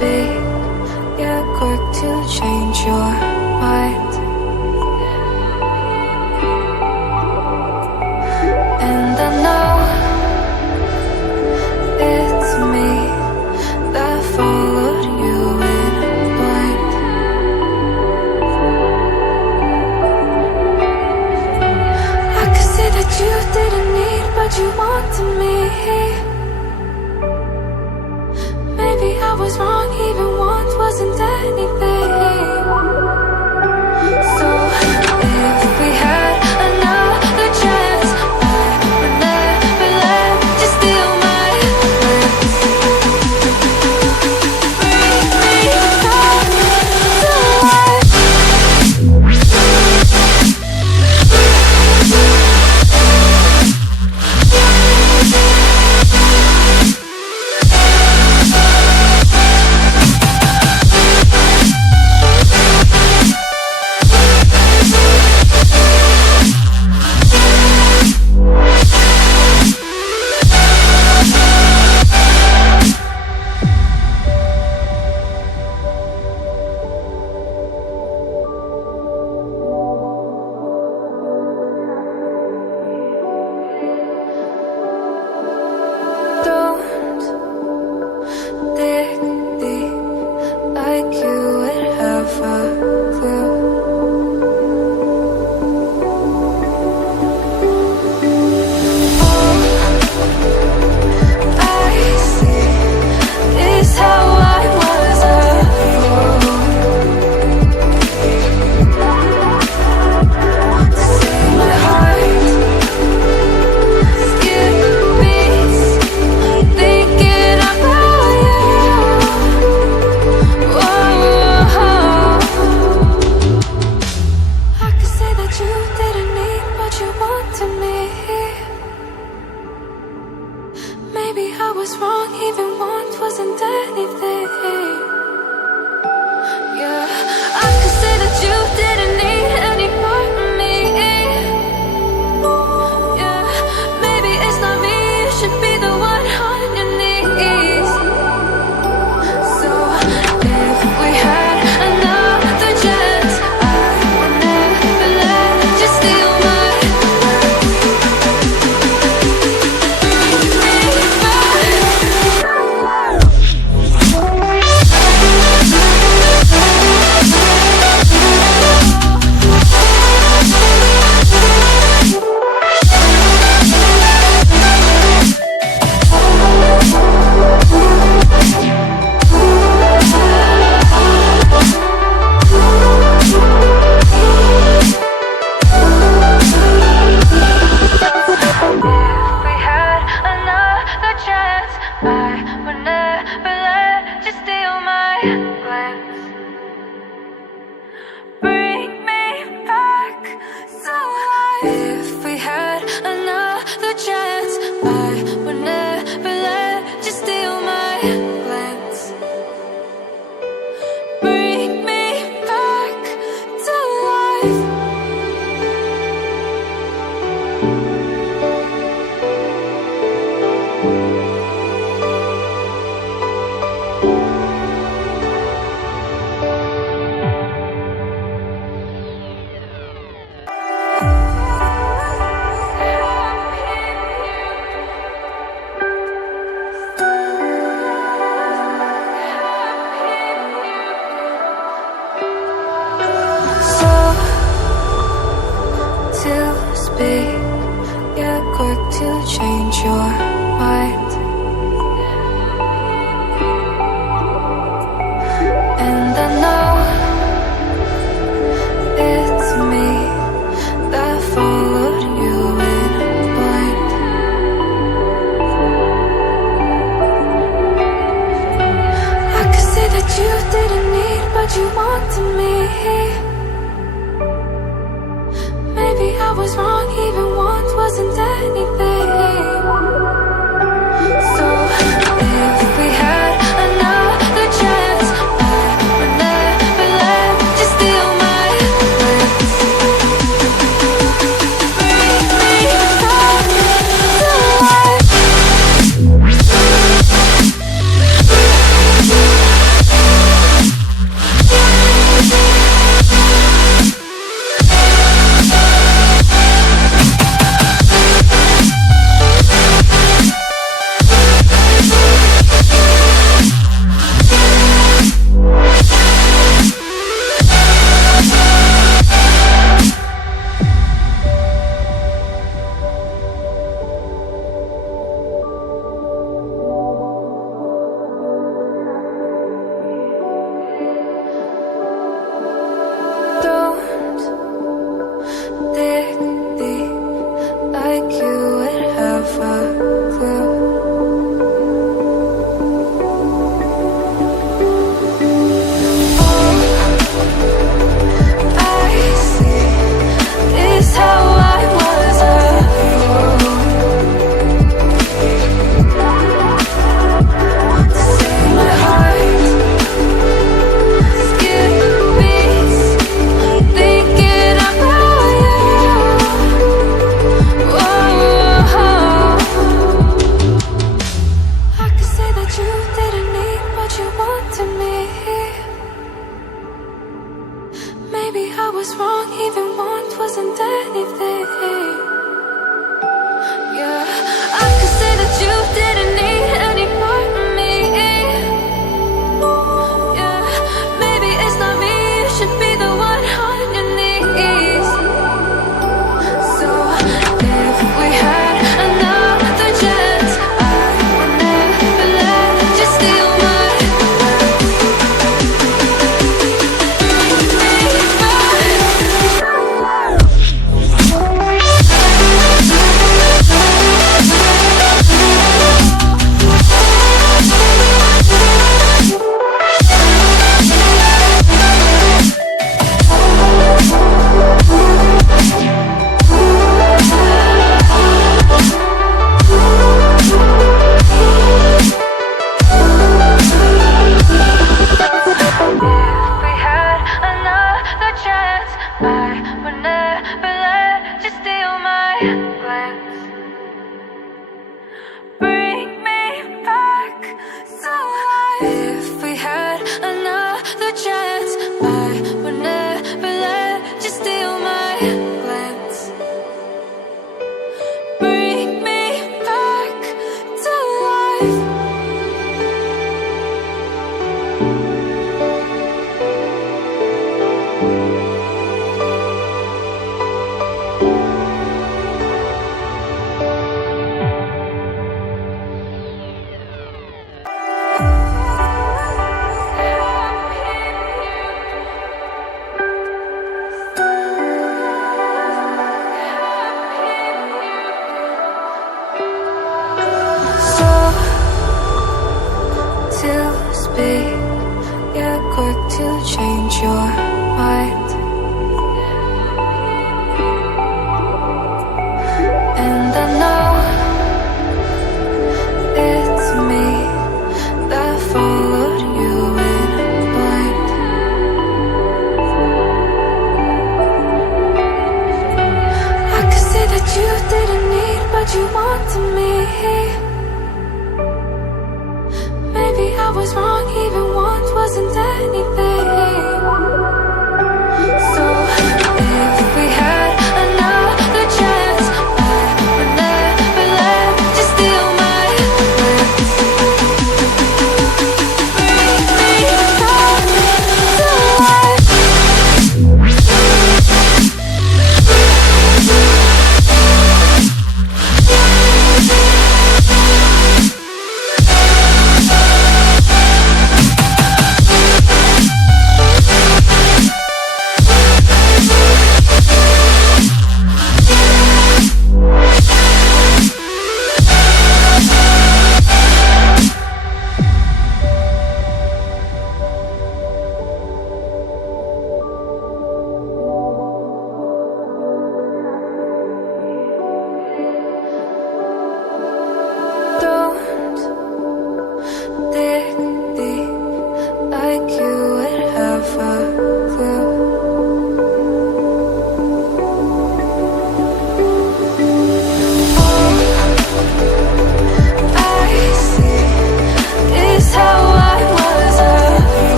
speak, you're quick to change your mind. And I know it's me that followed you in blind. I could say that you didn't need, but you wanted me. Maybe I was wrong, even want wasn't anything. So if we had another chance, I would never let you steal my lips. Bring me back to life. Don't dig deep like you would have a clue. All I see is how I was a fool to see my heart skip beats thinking about you. Whoa. I could say that you didn't need, but you wanted me. Maybe I was wrong, even want wasn't anything. Yeah, I could say that you didn't need any part of me. Yeah, maybe it's not me, you should be the one on your knees. So if we had another chance, I would never let you steal my heart. Bring me back. If we had another chance, I would never let you steal my glance. Bring me back to life. If we had another chance, I would never let you steal my glance. Bring me back to life. So to speak, you're quick to change your mind. And I know it's me that followed you in blind. I could say that you didn't need, but you wanted me. Maybe I was wrong, even want wasn't anything. So if we had another chance, I would never let you steal my lips. Bring me back to life. was wrong, even once wasn't anything. Yeah, I could say that you didn't need any part of me. Yeah, maybe it's not me, you should be the one on your knees. So if we had another chance, I would never let you steal my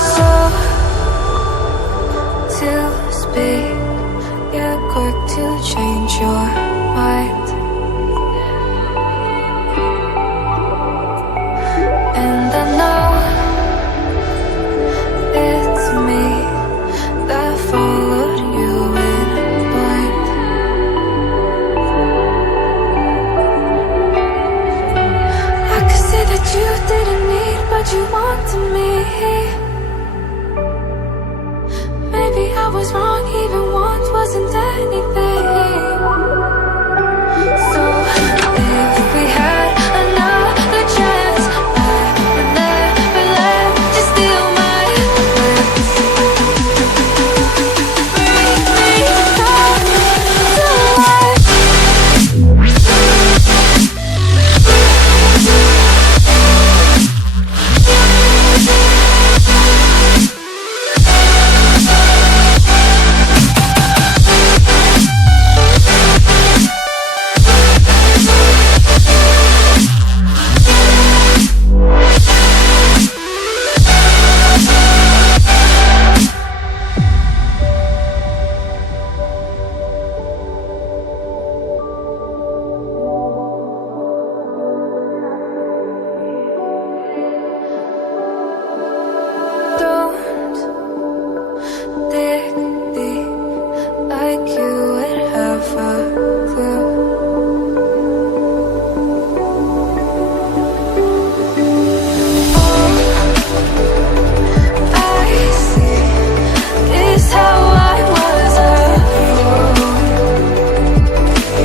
So to speak, you're quick to change your mind. And I know it's me that followed you in blind. I could say that you didn't need, but you wanted me. Maybe I was wrong, even once wasn't anything.